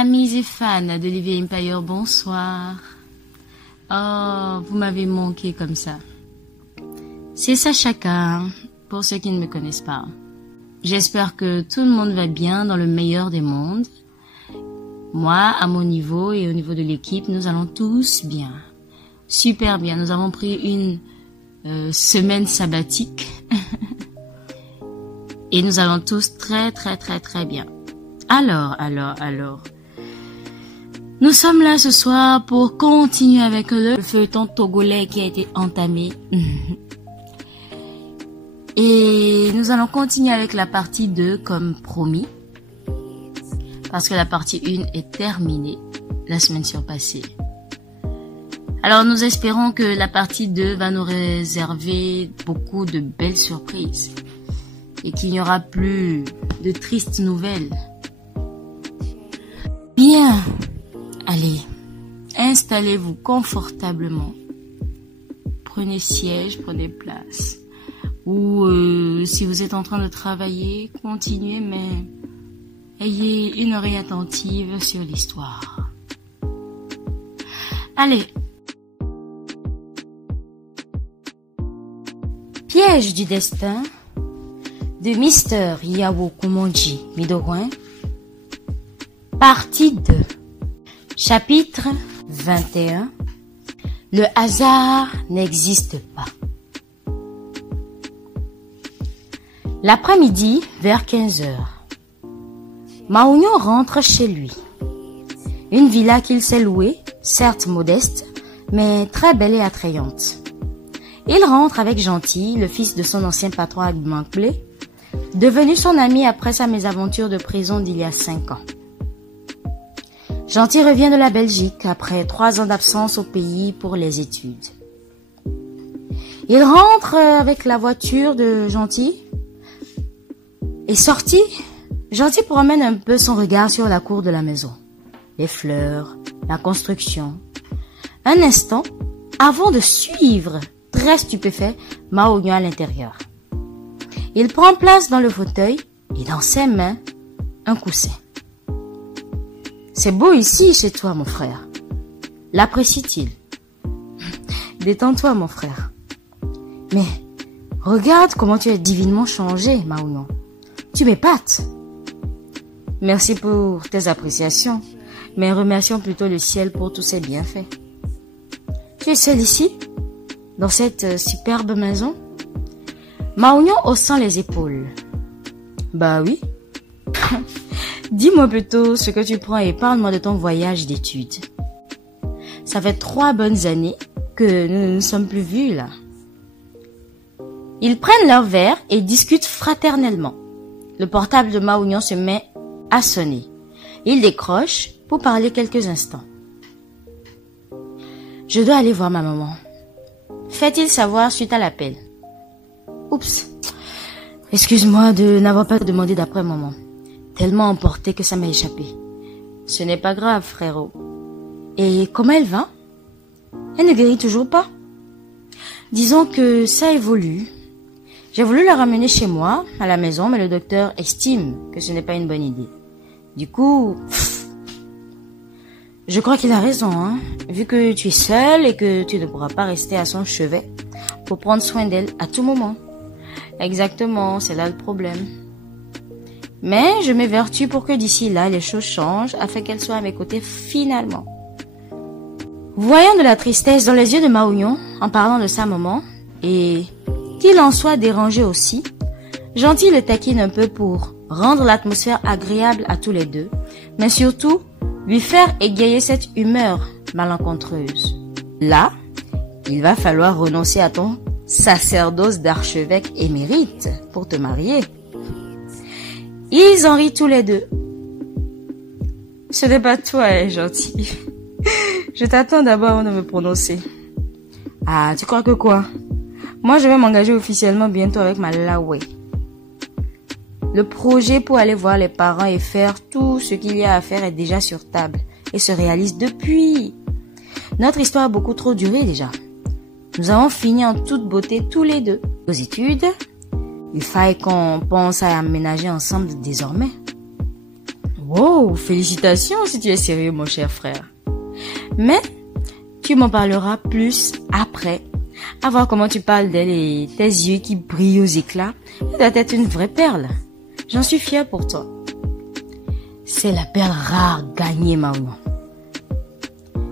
Amis et fans d'Olivier Empire, bonsoir. Oh, vous m'avez manqué comme ça. C'est Sacha K, pour ceux qui ne me connaissent pas. J'espère que tout le monde va bien dans le meilleur des mondes. Moi, à mon niveau et au niveau de l'équipe, nous allons tous bien. Super bien. Nous avons pris une semaine sabbatique. Et nous allons tous très bien. Alors. Nous sommes là ce soir pour continuer avec le feuilleton togolais qui a été entamé. Et nous allons continuer avec la partie 2 comme promis. Parce que la partie 1 est terminée la semaine surpassée. Alors nous espérons que la partie 2 va nous réserver beaucoup de belles surprises. Et qu'il n'y aura plus de tristes nouvelles. Bien. Allez, installez-vous confortablement. Prenez siège, prenez place. Ou si vous êtes en train de travailler, continuez, mais ayez une oreille attentive sur l'histoire. Allez. Piège du destin de Mister Yao Kumonji Midorouin. Partie 2. Chapitre 21. Le hasard n'existe pas. L'après-midi, vers 15 heures, Maounion rentre chez lui. Une villa qu'il s'est louée, certes modeste, mais très belle et attrayante. Il rentre avec Gentil, le fils de son ancien patron à Manqueblé, devenu son ami après sa mésaventure de prison d'il y a 5 ans. Gentil revient de la Belgique après 3 ans d'absence au pays pour les études. Il rentre avec la voiture de Gentil et sorti, Gentil promène un peu son regard sur la cour de la maison. Les fleurs, la construction. Un instant, avant de suivre, très stupéfait, Maounion à l'intérieur. Il prend place dans le fauteuil et dans ses mains, un coussin. C'est beau ici chez toi, mon frère. L'apprécie-t-il? Détends-toi, mon frère. Mais regarde comment tu es divinement changé, Maounion. Tu m'épates. Merci pour tes appréciations, mais remercions plutôt le ciel pour tous ses bienfaits. Tu es seul ici, dans cette superbe maison? Maounion haussant les épaules. Bah oui. Dis-moi plutôt ce que tu prends et parle-moi de ton voyage d'études. Ça fait 3 bonnes années que nous ne nous sommes plus vus là. Ils prennent leur verre et discutent fraternellement. Le portable de Maounion se met à sonner. Il décroche pour parler quelques instants. Je dois aller voir ma maman. Fait-il savoir suite à l'appel. Oups. Excuse-moi de n'avoir pas demandé d'après maman. Tellement emporté que ça m'a échappé. Ce n'est pas grave, frérot. Et comment elle va? Elle ne guérit toujours pas. Disons que ça évolue. J'ai voulu la ramener chez moi, à la maison, mais le docteur estime que ce n'est pas une bonne idée. Du coup, je crois qu'il a raison, hein, vu que tu es seule et que tu ne pourras pas rester à son chevet pour prendre soin d'elle à tout moment. Exactement, c'est là le problème. Mais je m'évertue pour que d'ici là, les choses changent afin qu'elle soit à mes côtés finalement. Voyant de la tristesse dans les yeux de Maounion en parlant de sa maman, et qu'il en soit dérangé aussi, Gentil le taquine un peu pour rendre l'atmosphère agréable à tous les deux, mais surtout lui faire égayer cette humeur malencontreuse. Là, il va falloir renoncer à ton sacerdoce d'archevêque émérite pour te marier. Ils en rient tous les deux. Ce n'est pas toi, Gentil. Je t'attends d'abord avant de me prononcer. Ah, tu crois que quoi? Moi, je vais m'engager officiellement bientôt avec ma Lawé. Le projet pour aller voir les parents et faire tout ce qu'il y a à faire est déjà sur table et se réalise depuis. Notre histoire a beaucoup trop duré déjà. Nous avons fini en toute beauté tous les deux. Aux études, il faille qu'on pense à aménager ensemble désormais. Wow, félicitations si tu es sérieux, mon cher frère. Mais tu m'en parleras plus après. À voir comment tu parles d'elle et tes yeux qui brillent aux éclats. Elle doit être une vraie perle. J'en suis fière pour toi. C'est la perle rare gagnée, Maounon.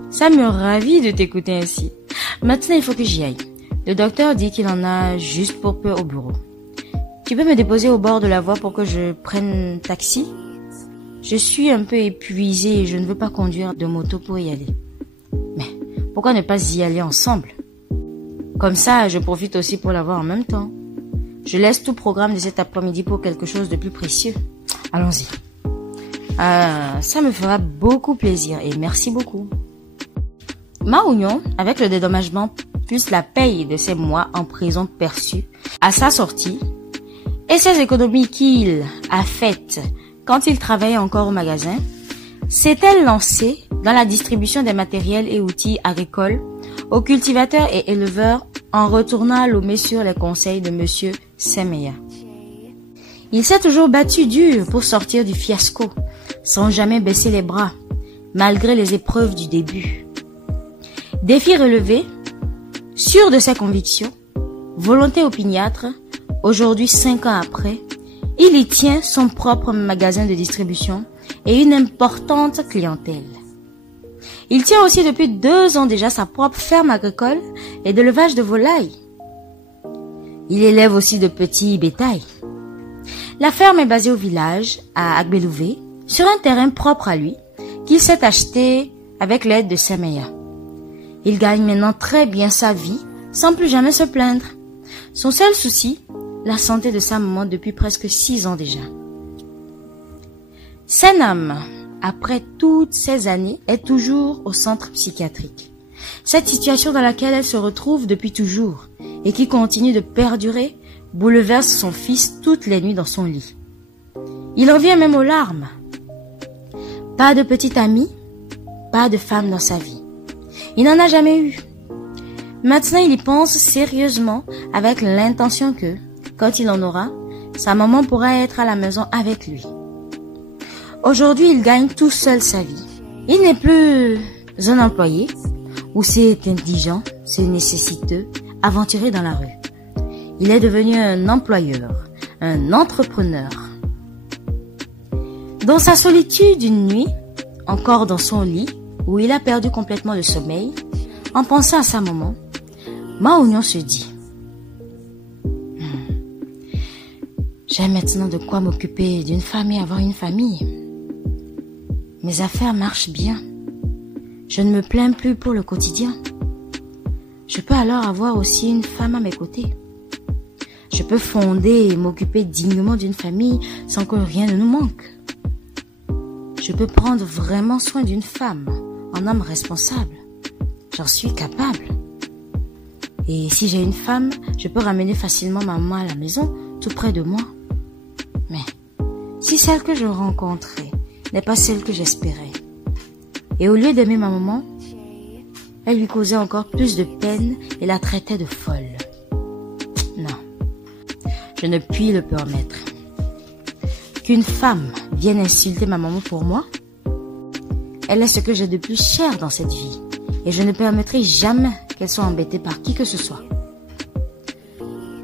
Ça me ravit de t'écouter ainsi. Maintenant, il faut que j'y aille. Le docteur dit qu'il en a juste pour peu au bureau. Tu peux me déposer au bord de la voie pour que je prenne un taxi? Je suis un peu épuisée et je ne veux pas conduire de moto pour y aller. Mais pourquoi ne pas y aller ensemble? Comme ça, je profite aussi pour l'avoir en même temps. Je laisse tout programme de cet après-midi pour quelque chose de plus précieux. Allons-y. Ça me fera beaucoup plaisir et merci beaucoup. Maounion, avec le dédommagement plus la paye de ses mois en prison perçus à sa sortie et ses économies qu'il a faites quand il travaillait encore au magasin, s'était lancé dans la distribution des matériels et outils agricoles aux cultivateurs et éleveurs en retournant à Lomé sur les conseils de Monsieur Semeya. Il s'est toujours battu dur pour sortir du fiasco, sans jamais baisser les bras, malgré les épreuves du début. Défi relevé, sûr de ses convictions, volonté opiniâtre, aujourd'hui 5 ans après, il y tient son propre magasin de distribution et une importante clientèle. Il tient aussi depuis 2 ans déjà sa propre ferme agricole et d'élevage de volailles. Il élève aussi de petits bétails. La ferme est basée au village, à Agbelouvé, sur un terrain propre à lui, qu'il s'est acheté avec l'aide de Semeya. Il gagne maintenant très bien sa vie, sans plus jamais se plaindre. Son seul souci, la santé de sa maman depuis presque 6 ans déjà. Senam, après toutes ces années, est toujours au centre psychiatrique. Cette situation dans laquelle elle se retrouve depuis toujours et qui continue de perdurer bouleverse son fils toutes les nuits dans son lit. Il en vient même aux larmes. Pas de petit ami, pas de femme dans sa vie. Il n'en a jamais eu. Maintenant, il y pense sérieusement avec l'intention que, quand il en aura, sa maman pourra être à la maison avec lui. Aujourd'hui, il gagne tout seul sa vie. Il n'est plus un employé, ou c'est indigent, c'est nécessiteux, aventurier dans la rue. Il est devenu un employeur, un entrepreneur. Dans sa solitude une nuit, encore dans son lit, où il a perdu complètement le sommeil, en pensant à sa maman, Maounion se dit « J'ai maintenant de quoi m'occuper d'une femme et avoir une famille. Mes affaires marchent bien. Je ne me plains plus pour le quotidien. Je peux alors avoir aussi une femme à mes côtés. Je peux fonder et m'occuper dignement d'une famille sans que rien ne nous manque. Je peux prendre vraiment soin d'une femme, un homme responsable. J'en suis capable. Et si j'ai une femme, je peux ramener facilement ma maman à la maison, tout près de moi. Mais si celle que je rencontrais n'est pas celle que j'espérais, et au lieu d'aimer ma maman, elle lui causait encore plus de peine et la traitait de folle. Non, je ne puis le permettre. Qu'une femme vienne insulter ma maman pour moi, elle est ce que j'ai de plus cher dans cette vie, et je ne permettrai jamais qu'elle soit embêtée par qui que ce soit.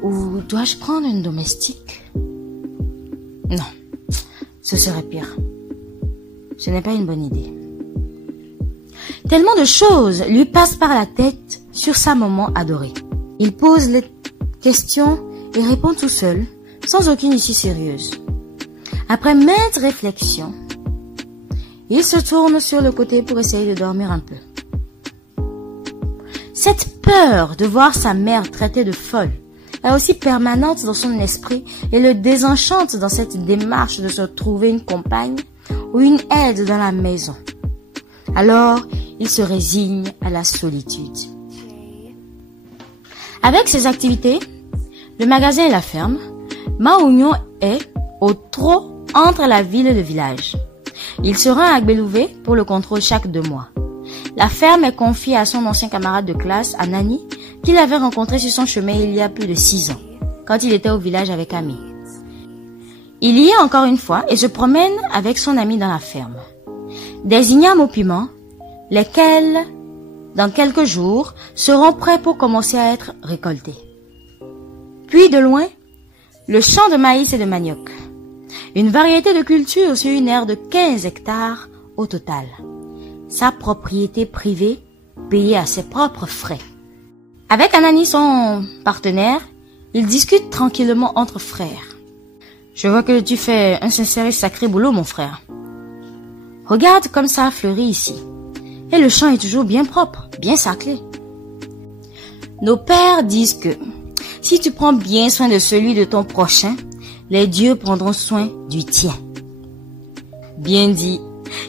Ou dois-je prendre une domestique? Non, ce serait pire. Ce n'est pas une bonne idée. Tellement de choses lui passent par la tête sur sa maman adorée. Il pose les questions et répond tout seul, sans aucune issue sérieuse. Après maintes réflexions, il se tourne sur le côté pour essayer de dormir un peu. Cette peur de voir sa mère traitée de folle est aussi permanente dans son esprit et le désenchante dans cette démarche de se trouver une compagne ou une aide dans la maison. Alors, il se résigne à la solitude. Avec ses activités, le magasin et la ferme, Maounion est au trot entre la ville et le village. Il se rend à Agbelouvé pour le contrôle chaque 2 mois. La ferme est confiée à son ancien camarade de classe, Anani, qu'il avait rencontré sur son chemin il y a plus de 6 ans, quand il était au village avec Ami. Il y est encore une fois et se promène avec son ami dans la ferme. Des ignames au piment, lesquels, dans quelques jours, seront prêts pour commencer à être récoltés. Puis de loin, le champ de maïs et de manioc. Une variété de cultures sur une aire de 15 hectares au total. Sa propriété privée, payée à ses propres frais. Avec Anani, son partenaire, ils discutent tranquillement entre frères. Je vois que tu fais un sincère et sacré boulot, mon frère. Regarde comme ça a fleuri ici. Et le champ est toujours bien propre, bien saclé. Nos pères disent que si tu prends bien soin de celui de ton prochain, les dieux prendront soin du tien. Bien dit.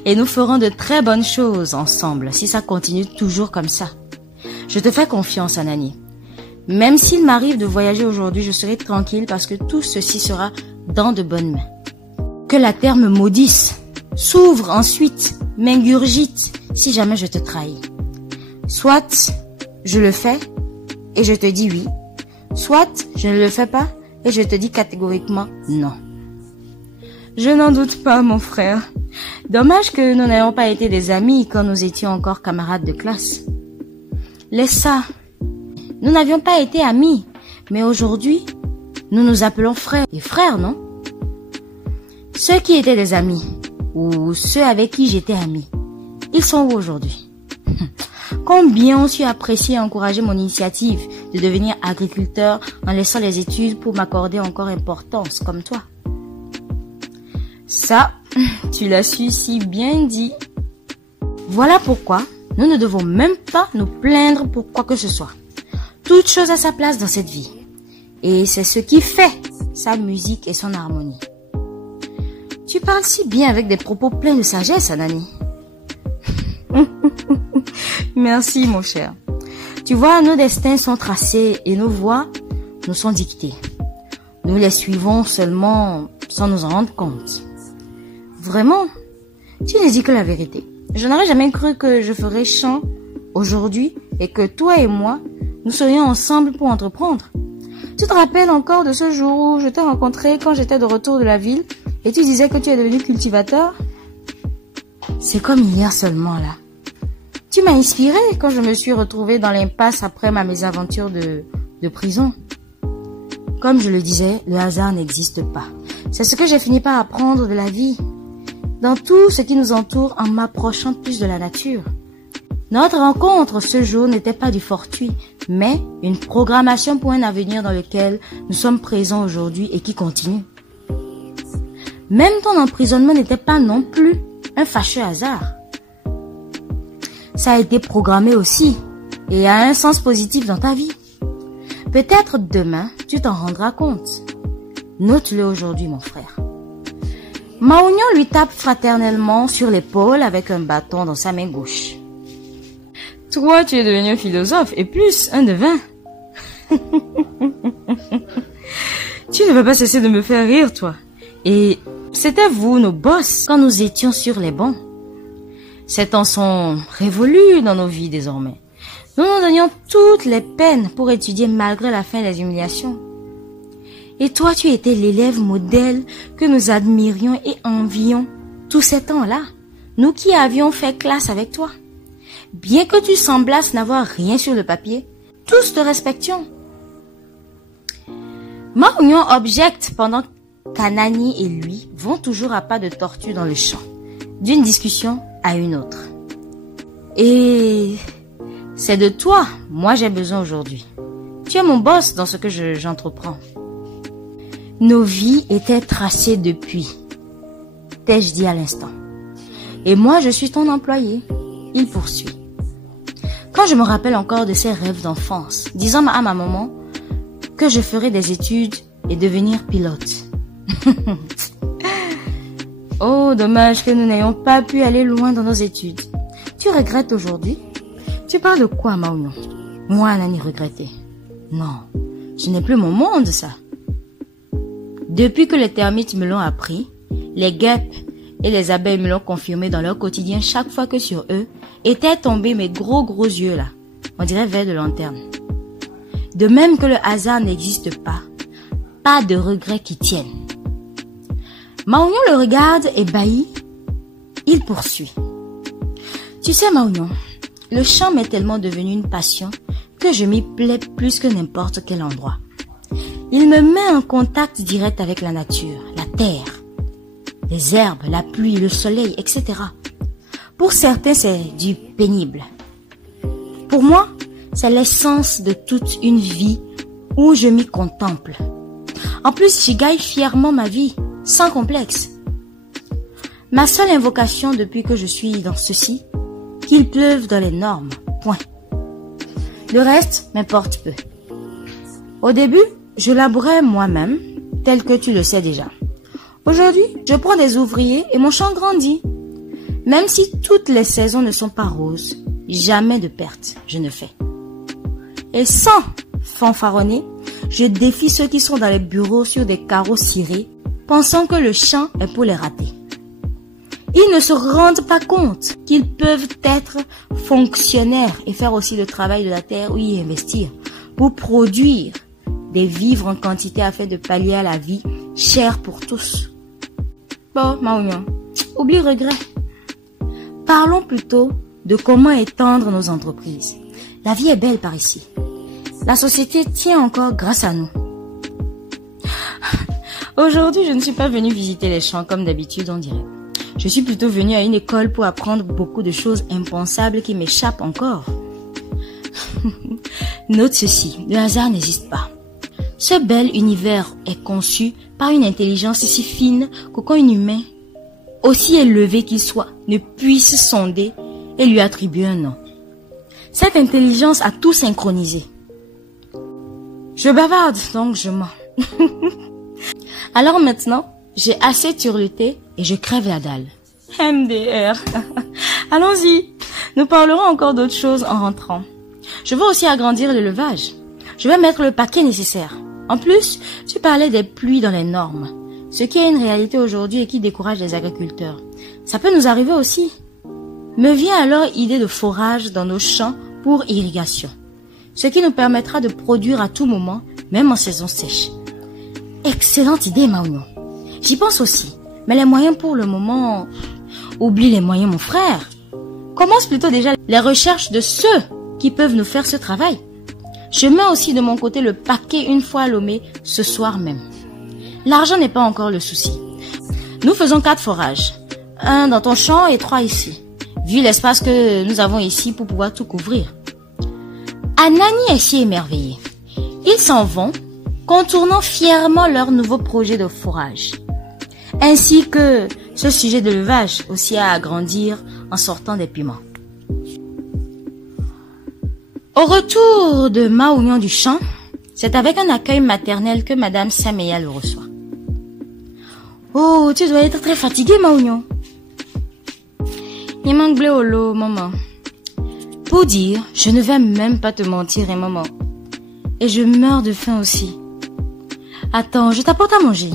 Et nous ferons de très bonnes choses ensemble si ça continue toujours comme ça. Je te fais confiance, Anani. Même s'il m'arrive de voyager aujourd'hui, je serai tranquille parce que tout ceci sera dans de bonnes mains. Que la terre me maudisse, s'ouvre ensuite, m'ingurgite si jamais je te trahis. Soit je le fais et je te dis oui, soit je ne le fais pas et je te dis catégoriquement non. Je n'en doute pas, mon frère. Dommage que nous n'ayons pas été des amis quand nous étions encore camarades de classe. Laisse ça. Nous n'avions pas été amis, mais aujourd'hui, nous nous appelons frères et frères, non? Ceux qui étaient des amis, ou ceux avec qui j'étais ami, ils sont où aujourd'hui? Combien ont su apprécier et encourager mon initiative de devenir agriculteur en laissant les études pour m'accorder encore importance comme toi? Ça, tu l'as su si bien dit. Voilà pourquoi nous ne devons même pas nous plaindre pour quoi que ce soit. Toute chose a sa place dans cette vie. Et c'est ce qui fait sa musique et son harmonie. Tu parles si bien avec des propos pleins de sagesse, Anani. Merci, mon cher. Tu vois, nos destins sont tracés et nos voies nous sont dictées. Nous les suivons seulement sans nous en rendre compte. Vraiment, tu ne dis que la vérité. Je n'aurais jamais cru que je ferais chant aujourd'hui et que toi et moi, nous serions ensemble pour entreprendre. Tu te rappelles encore de ce jour où je t'ai rencontré quand j'étais de retour de la ville et tu disais que tu es devenu cultivateur? C'est comme hier seulement là. Tu m'as inspiré quand je me suis retrouvée dans l'impasse après ma mésaventure de prison. Comme je le disais, le hasard n'existe pas. C'est ce que j'ai fini par apprendre de la vie. Dans tout ce qui nous entoure en m'approchant plus de la nature. Notre rencontre ce jour n'était pas du fortuit, mais une programmation pour un avenir dans lequel nous sommes présents aujourd'hui et qui continue. Même ton emprisonnement n'était pas non plus un fâcheux hasard. Ça a été programmé aussi et a un sens positif dans ta vie. Peut-être demain, tu t'en rendras compte. Note-le aujourd'hui, mon frère. Maounion lui tape fraternellement sur l'épaule avec un bâton dans sa main gauche. Toi, tu es devenu un philosophe et plus un devin. Tu ne vas pas cesser de me faire rire, toi. Et c'était vous, nos boss, quand nous étions sur les bancs. Ces temps sont révolus dans nos vies désormais. Nous nous donnions toutes les peines pour étudier malgré la faim et les humiliations. Et toi, tu étais l'élève modèle que nous admirions et envions tous ces temps-là, nous qui avions fait classe avec toi. Bien que tu semblasses n'avoir rien sur le papier, tous te respections. Maounion objecte pendant qu'Anani et lui vont toujours à pas de tortue dans le champ, d'une discussion à une autre. Et c'est de toi, moi j'ai besoin aujourd'hui. Tu es mon boss dans ce que j'entreprends. Nos vies étaient tracées depuis, t'ai-je dit à l'instant. Et moi, je suis ton employé. Il poursuit. Quand je me rappelle encore de ces rêves d'enfance, disant à ma maman que je ferais des études et devenir pilote. Oh, dommage que nous n'ayons pas pu aller loin dans nos études. Tu regrettes aujourd'hui? Tu parles de quoi, Maounion? Moi, Anani, regretter. Non, ce n'est plus mon monde, ça. Depuis que les termites me l'ont appris, les guêpes et les abeilles me l'ont confirmé dans leur quotidien chaque fois que sur eux étaient tombés mes gros yeux là, on dirait verres de lanterne. De même que le hasard n'existe pas, pas de regrets qui tiennent. Maounion le regarde ébahi. Il poursuit. Tu sais, Maounion, le chant m'est tellement devenu une passion que je m'y plais plus que n'importe quel endroit. Il me met en contact direct avec la nature, la terre, les herbes, la pluie, le soleil, etc. Pour certains, c'est du pénible. Pour moi, c'est l'essence de toute une vie où je m'y contemple. En plus, j'y gagne fièrement ma vie, sans complexe. Ma seule invocation depuis que je suis dans ceci, qu'il pleuve dans les normes, point. Le reste m'importe peu. Au début, je labourais moi-même, tel que tu le sais déjà. Aujourd'hui, je prends des ouvriers et mon champ grandit. Même si toutes les saisons ne sont pas roses, jamais de perte je ne fais. Et sans fanfaronner, je défie ceux qui sont dans les bureaux sur des carreaux cirés, pensant que le champ est pour les rater. Ils ne se rendent pas compte qu'ils peuvent être fonctionnaires et faire aussi le travail de la terre ou y investir pour produire des vivres en quantité afin de pallier à la vie chère pour tous. Bon, Maounion, oublie regret. Parlons plutôt de comment étendre nos entreprises. La vie est belle par ici. La société tient encore grâce à nous. Aujourd'hui, je ne suis pas venue visiter les champs comme d'habitude, on dirait. Je suis plutôt venue à une école pour apprendre beaucoup de choses impensables qui m'échappent encore. Note ceci, le hasard n'existe pas. Ce bel univers est conçu par une intelligence si fine qu'aucun humain, aussi élevé qu'il soit, ne puisse sonder et lui attribuer un nom. Cette intelligence a tout synchronisé. Je bavarde, donc je mens. Alors maintenant, j'ai assez turluté et je crève la dalle. MDR. Allons-y. Nous parlerons encore d'autres choses en rentrant. Je veux aussi agrandir l'élevage. Je vais mettre le paquet nécessaire. En plus, tu parlais des pluies dans les normes. Ce qui est une réalité aujourd'hui et qui décourage les agriculteurs. Ça peut nous arriver aussi. Me vient alors idée de forage dans nos champs pour irrigation. Ce qui nous permettra de produire à tout moment, même en saison sèche. Excellente idée, Maounion. J'y pense aussi. Mais les moyens pour le moment... Oublie les moyens, mon frère. Commence plutôt déjà les recherches de ceux qui peuvent nous faire ce travail. Je mets aussi de mon côté le paquet une fois à Lomé ce soir même. L'argent n'est pas encore le souci. Nous faisons 4 forages. 1 dans ton champ et 3 ici. Vu l'espace que nous avons ici pour pouvoir tout couvrir. Anani est si émerveillé. Ils s'en vont, contournant fièrement leur nouveau projet de forage. Ainsi que ce sujet de l'élevage aussi à agrandir en sortant des piments. Au retour de Maounion du champ, c'est avec un accueil maternel que Madame Sameya le reçoit. Oh, tu dois être très fatigué, Maounion. Il manque blé au lot, maman. Pour dire, je ne vais même pas te mentir, maman. Et je meurs de faim aussi. Attends, je t'apporte à manger.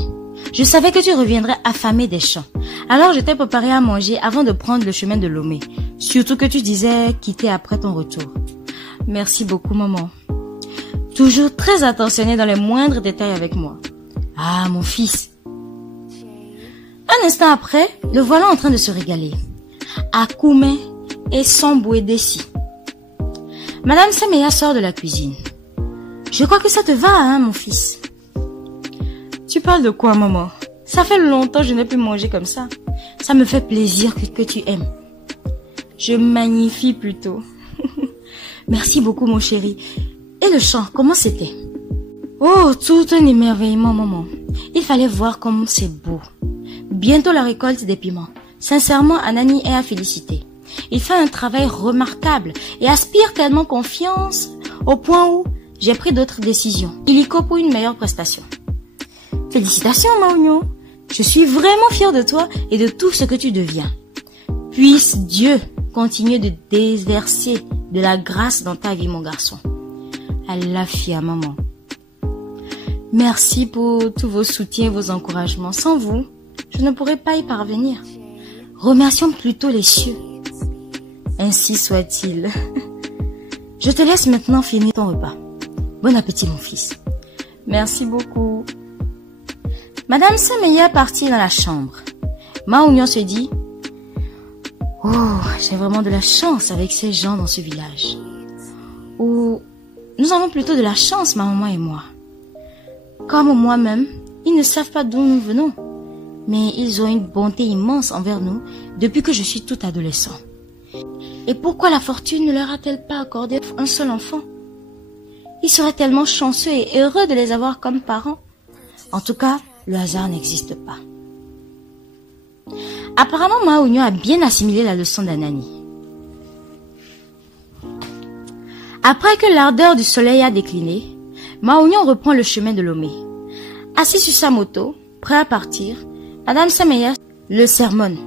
Je savais que tu reviendrais affamé des champs. Alors je t'ai préparé à manger avant de prendre le chemin de Lomé. Surtout que tu disais quitter après ton retour. Merci beaucoup, maman. Toujours très attentionné dans les moindres détails avec moi. Ah, mon fils. Un instant après, le voilà en train de se régaler. Akoumé et Samboué Dessi. Madame Sameya sort de la cuisine. Je crois que ça te va, hein, mon fils? Tu parles de quoi, maman? Ça fait longtemps que je n'ai plus mangé comme ça. Ça me fait plaisir que tu aimes. Je magnifie plutôt. Merci beaucoup, mon chéri. Et le champ, comment c'était? Oh, tout un émerveillement, maman. Il fallait voir comme c'est beau. Bientôt la récolte des piments. Sincèrement, Anani est à féliciter. Il fait un travail remarquable et aspire tellement confiance au point où j'ai pris d'autres décisions. Illico pour une meilleure prestation. Félicitations, Maounion. Je suis vraiment fière de toi et de tout ce que tu deviens. Puisse Dieu continuer de déverser de la grâce dans ta vie, mon garçon. Allah fia, maman. Merci pour tous vos soutiens et vos encouragements. Sans vous, je ne pourrais pas y parvenir. Remercions plutôt les cieux. Ainsi soit-il. Je te laisse maintenant finir ton repas. Bon appétit, mon fils. Merci beaucoup. Madame Semeya partit dans la chambre. Ma Oignon se dit, « Oh, j'ai vraiment de la chance avec ces gens dans ce village. » Ou, « Nous avons plutôt de la chance, ma maman et moi. » Comme moi-même, ils ne savent pas d'où nous venons, mais ils ont une bonté immense envers nous depuis que je suis tout adolescent. Et pourquoi la fortune ne leur a-t-elle pas accordé un seul enfant? Ils seraient tellement chanceux et heureux de les avoir comme parents. En tout cas, le hasard n'existe pas. Apparemment, Ma Oignon a bien assimilé la leçon d'Anani. Après que l'ardeur du soleil a décliné, Ma Oignon reprend le chemin de Lomé. Assis sur sa moto, prêt à partir, Madame Semeya le sermonne.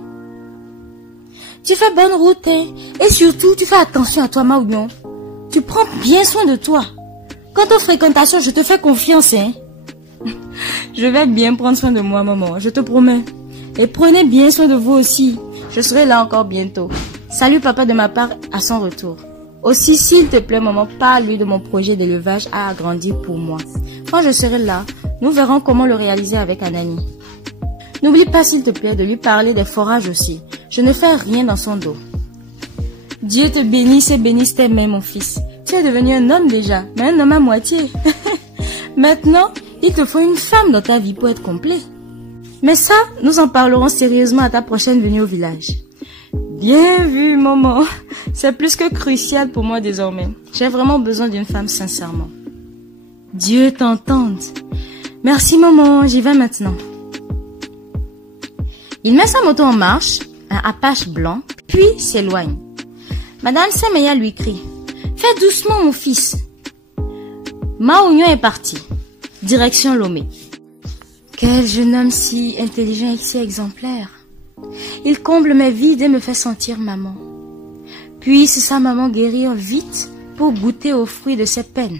« Tu fais bonne route, hein, et surtout, tu fais attention à toi, Ma Oignon. Tu prends bien soin de toi. Quant aux fréquentations, je te fais confiance, hein. » Je vais bien prendre soin de moi, maman, je te promets. Et prenez bien soin de vous aussi. Je serai là encore bientôt. Salut papa de ma part à son retour. Aussi, s'il te plaît, maman, parle-lui de mon projet d'élevage à agrandir pour moi. Quand je serai là, nous verrons comment le réaliser avec Anani. N'oublie pas, s'il te plaît, de lui parler des forages aussi. Je ne fais rien dans son dos. Dieu te bénisse et bénisse tes mains, mon fils. Tu es devenu un homme déjà, mais un homme à moitié. Maintenant, il te faut une femme dans ta vie pour être complet. Mais ça, nous en parlerons sérieusement à ta prochaine venue au village. Bien vu, maman. C'est plus que crucial pour moi désormais. J'ai vraiment besoin d'une femme sincèrement. Dieu t'entende. Merci, maman. J'y vais maintenant. Il met sa moto en marche, un Apache blanc, puis s'éloigne. Madame Semeya lui crie. « Fais doucement, mon fils. » Ma Oignon est parti. Direction Lomé. Quel jeune homme si intelligent et si exemplaire. Il comble mes vides et me fait sentir maman. Puisse sa maman guérir vite pour goûter aux fruits de ses peines.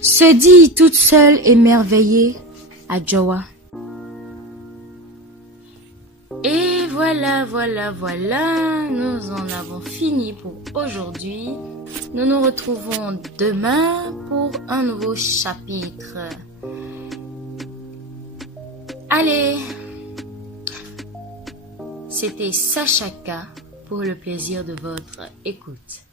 Se dit toute seule émerveillée à Jawa. Et voilà, nous en avons fini pour aujourd'hui. Nous nous retrouvons demain pour un nouveau chapitre. Allez, c'était Sachaka pour le plaisir de votre écoute.